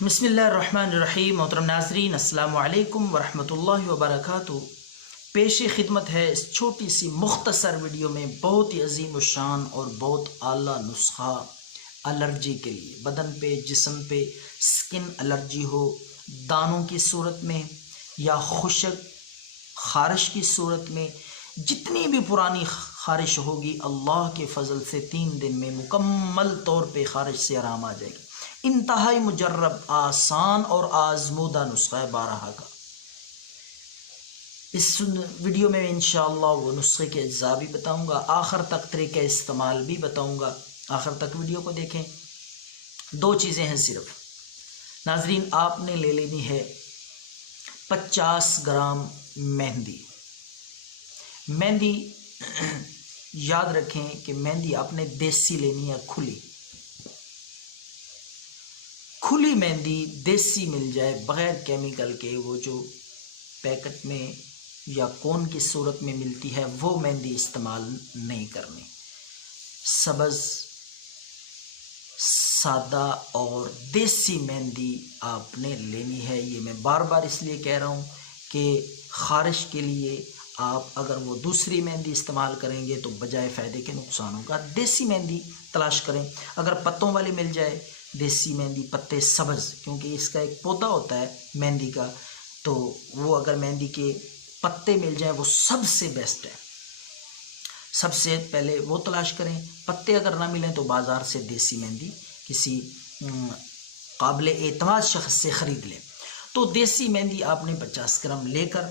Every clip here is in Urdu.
بسم اللہ الرحمن الرحیم۔ محترم ناظرین، السلام علیکم ورحمۃ اللہ وبرکاتہ۔ پیش خدمت ہے اس چھوٹی سی مختصر ویڈیو میں بہت ہی عظیم الشان اور بہت اعلیٰ نسخہ الرجی کے لیے، بدن پہ، جسم پہ سکن الرجی ہو، دانوں کی صورت میں یا خشک خارش کی صورت میں، جتنی بھی پرانی خارش ہوگی اللہ کے فضل سے 3 دن میں مکمل طور پہ خارش سے آرام آ جائے گی۔ انتہائی مجرب، آسان اور آزمودہ نسخہ ہے بارہا کا۔ اس ویڈیو میں انشاءاللہ وہ نسخے کے اجزاء بھی بتاؤں گا، آخر تک طریقہ استعمال بھی بتاؤں گا۔ آخر تک ویڈیو کو دیکھیں۔ 2 چیزیں ہیں صرف ناظرین، آپ نے لے لینی ہے 50 گرام مہندی۔ مہندی یاد رکھیں کہ مہندی آپ نے دیسی لینی ہے، کھلی مہندی دیسی مل جائے بغیر کیمیکل کے، وہ جو پیکٹ میں یا کون کی صورت میں ملتی ہے وہ مہندی استعمال نہیں کرنی۔ سبز سادہ اور دیسی مہندی آپ نے لینی ہے۔ یہ میں بار بار اس لیے کہہ رہا ہوں کہ خارش کے لیے آپ اگر وہ دوسری مہندی استعمال کریں گے تو بجائے فائدے کے نقصان ہوگا۔ دیسی مہندی تلاش کریں، اگر پتوں والی مل جائے دیسی مہندی، پتے سبز، کیونکہ اس کا ایک پودا ہوتا ہے مہندی کا، تو وہ اگر مہندی کے پتے مل جائیں وہ سب سے بیسٹ ہے۔ سب سے پہلے وہ تلاش کریں۔ پتے اگر نہ ملیں تو بازار سے دیسی مہندی کسی قابل اعتماد شخص سے خرید لیں۔ تو دیسی مہندی آپ نے 50 گرام لے کر،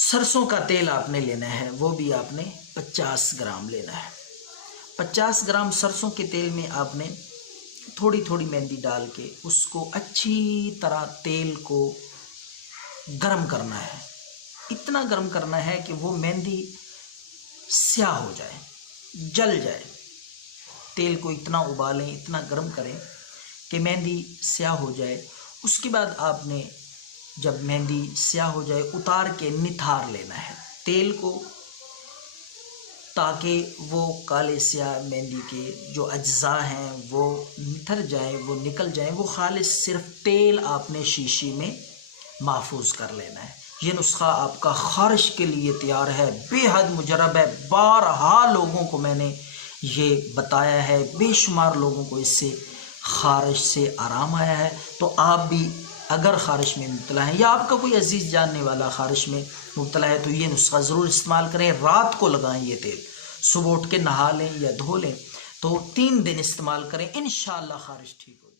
سرسوں کا تیل آپ نے لینا ہے، وہ بھی آپ نے 50 گرام لینا ہے۔ 50 گرام سرسوں کے تیل میں آپ نے تھوڑی تھوڑی مہندی ڈال کے اس کو اچھی طرح تیل کو گرم کرنا ہے۔ اتنا گرم کرنا ہے کہ وہ مہندی سیاہ ہو جائے، جل جائے۔ تیل کو اتنا ابالیں، اتنا گرم کریں کہ مہندی سیاہ ہو جائے۔ اس کے بعد آپ نے جب مہندی سیاہ ہو جائے اتار کے نتھار لینا ہے تیل کو، تاکہ وہ کالے سیاہ مہندی کے جو اجزاء ہیں وہ نتھر جائیں، وہ نکل جائیں۔ وہ خالص صرف تیل آپ نے شیشی میں محفوظ کر لینا ہے۔ یہ نسخہ آپ کا خارش کے لیے تیار ہے، بے حد مجرب ہے۔ بارہا لوگوں کو میں نے یہ بتایا ہے، بے شمار لوگوں کو اس سے خارش سے آرام آیا ہے۔ تو آپ بھی اگر خارش میں مبتلا ہیں یا آپ کا کوئی عزیز جاننے والا خارش میں مبتلا ہے تو یہ نسخہ ضرور استعمال کریں۔ رات کو لگائیں یہ تیل، صبح اٹھ کے نہا لیں یا دھو لیں، تو 3 دن استعمال کریں، انشاءاللہ خارش ٹھیک ہو جائے۔